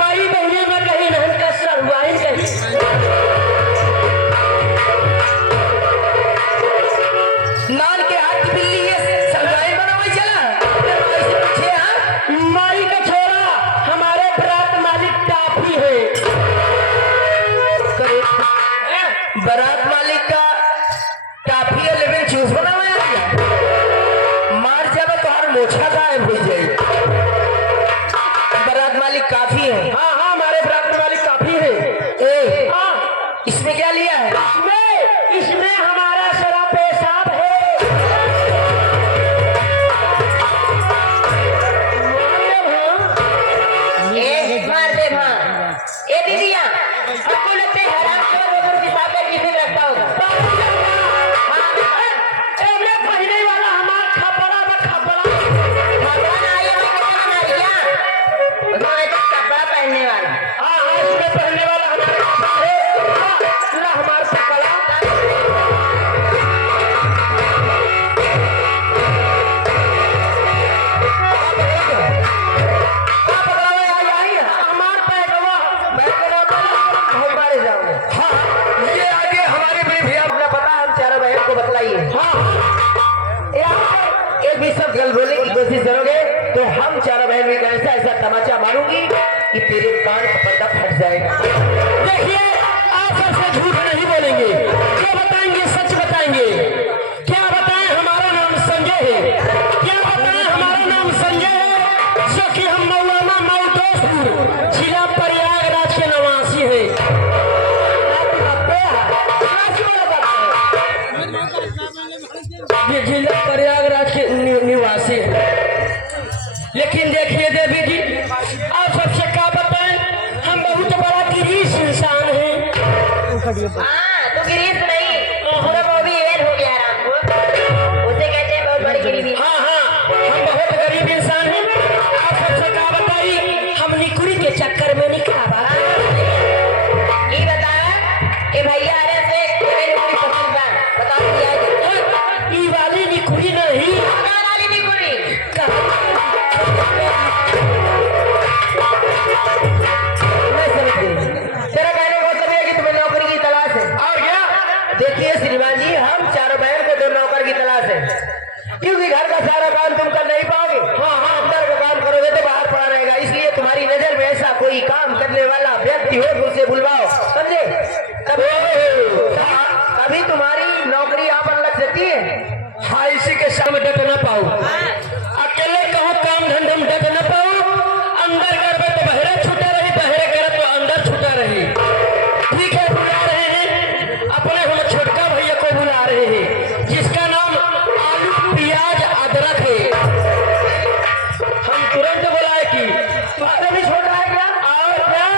माई बहने में कहीं नहन का सरवाइन कहीं नान के हाथ की बिल्ली है सरवाइन बना हुआ चला पूछे हाँ माई का छोरा हमारे बरात मालिक काफी है। बरात मालिक का काफी है लेकिन चूस बना हुआ मार जावे तो हर मोछा गायब हो जाए। बरात मालिक काफी है। हाँ हाँ हमारे बरात मालिक काफी है। ए हाँ इसमें क्या लिया है? इसमें हमारा सारा पेशाब है। मार दे भां। ए दीदिया आपको लगता है हराम खोर वगैरह की साथ में किसी रखता होगा। पहले वाला हमारा खपड़ा में खपड़ा ना आया मैं कपड़ा ना लिया उन्होंने तो कपड़ा पहनने वाला। हाँ हाँ इसमें पहनने वाला हमारा कपड़ा है ला हमारा कपड़ा बोलने की कोशिश करोगे तो हम चारों बहन भी ऐसा ऐसा तमाचा मारूंगी कि तेरे कान का पर्दा फट जाएगा। देखिए आप सबसे झूठ नहीं बोलेंगे, क्या बताएंगे सच बताएंगे। क्या बताएं हमारा नाम संजय है, क्या बताएं हमारा नाम संजय है जो कि हम मौलाना मऊदोसपुर जिला प्रयागराज के निवासी है। ये जिला प्रयागराज के निवासी है। लेकिन देखिए देवी जी आप सबसे क्या बताएं हम बहुत बड़ा गिरीश इंसान हैं। तो गिरीश नहीं वो भी एड हो गया राम को उसे कहते हैं बहुत बड़ी गरीबी। हाँ हाँ हम बहुत गरीब इंसान हैं। आप सबसे क्या बताइए हम निकुरी के चक्कर में नहीं खा ये बताया कि भैया अरे से निकुरी पसंद है बताओ क्या ये वाली निकुरी नहीं वाली निकुरी तेरा कहने का मतलब है कि तुम्हें नौकरी की तलाश है। और क्या देखिए श्रीमान जी हम चारों बहन को दो नौकर की तलाश है क्योंकि घर का सारा काम तुम कर नहीं पाओगे। हाँ हाँ अंदर का काम करोगे तो बाहर पड़ा रहेगा। इसलिए तुम्हारी नजर में ऐसा कोई काम करने वाला व्यक्ति हो तो उसे बुलवाओ समझे तभी तुम्हारी नौकरी यहाँ पर लग सकती है। हाँ इसी के सामने डट न पाओ अकेले कहो काम धंधे में डट न पाओ। अंदर कर तो बहरे छूटा रही बहरे कर तो अंदर छूटा रही। ठीक है बुला रहे हैं अपने हम छोटका भैया को बुला रहे हैं जिसका नाम आलू प्याज अदरक है। हम तुरंत बुलाए कि तुम्हारे भी छोटा है क्या और क्या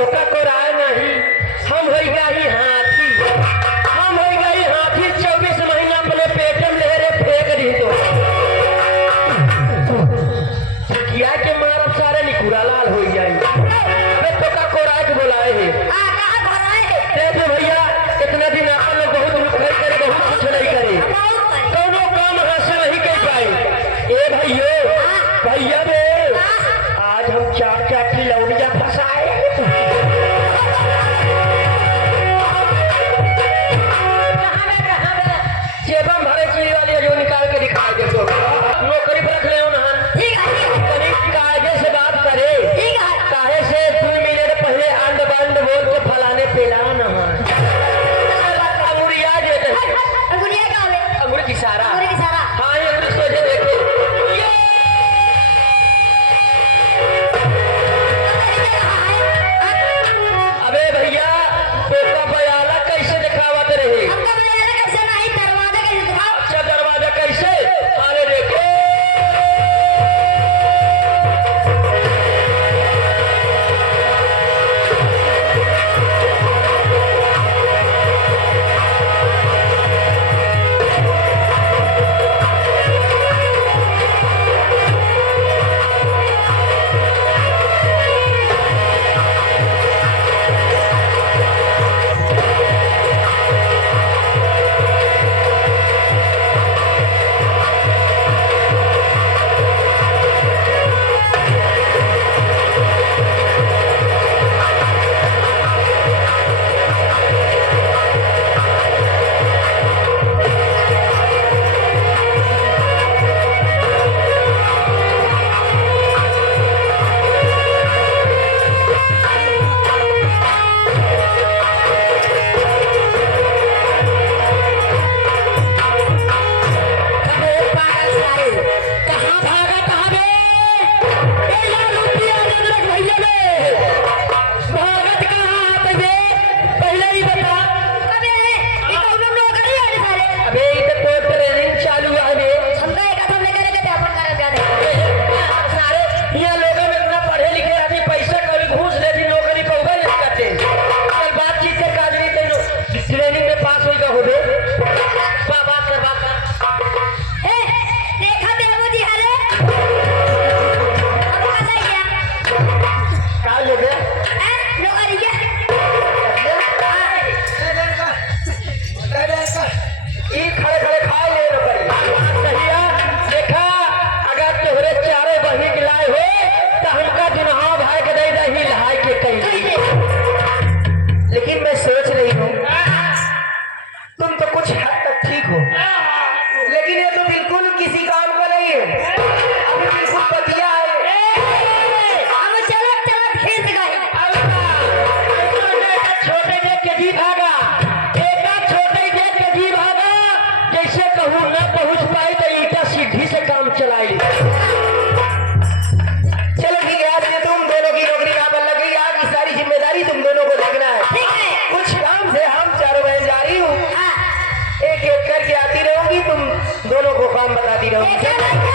तोका को राय नहीं, हम हो गई हाथी, हम हो गई हाथी 24 महीना अपने पेट में ले रे फेंक दी तो किया के मारब सारे निकुरा लाल हो जाई। अबे तोका को राय के बुलाए है देख भैया इतना दिन अपन लोग बहुत मुखर करे बहुत कुछ नहीं करे दोनों काम हासिल नहीं कर पाए। ए भैया बे आज हम 4 की लौड़िया फंसाए जेबम भरे चीज वाली जो निकाल के दिखाई दे तो नौकरी पर रख ले कायदे से बात करे काहे से 2 मिनट पहले अंड बंड बोल के फलाने पिला न अंगुरिया देते अंगुर की सारा हाँ ये अंगुर सोचे देखे अबे भैया पोका बयाला कैसे दिखावत रहे अच्छा दरवाजा कैसे अरे देखे लेकिन मैं सोच रही हूँ तुम तो कुछ हद तक ठीक हो लेकिन ये तो बिल्कुल किसी काम का नहीं है अभी बिल्कुल बतिया है छोटे देख के जी भागा एक छोटे देख के जी भागा जैसे कहूँ न पहुँच पाई तो ईटा सीढ़ी से काम चलाई। चलो ठीक है आज तुम दोनों की नौकरी यहाँ पर लगी आज की सारी जिम्मेदारी तुम दोनों को देखना है। कुछ काम से हम 4 बहन जा रही हूँ एक एक करके आती रहूंगी तुम दोनों को काम बताती रहूंगी।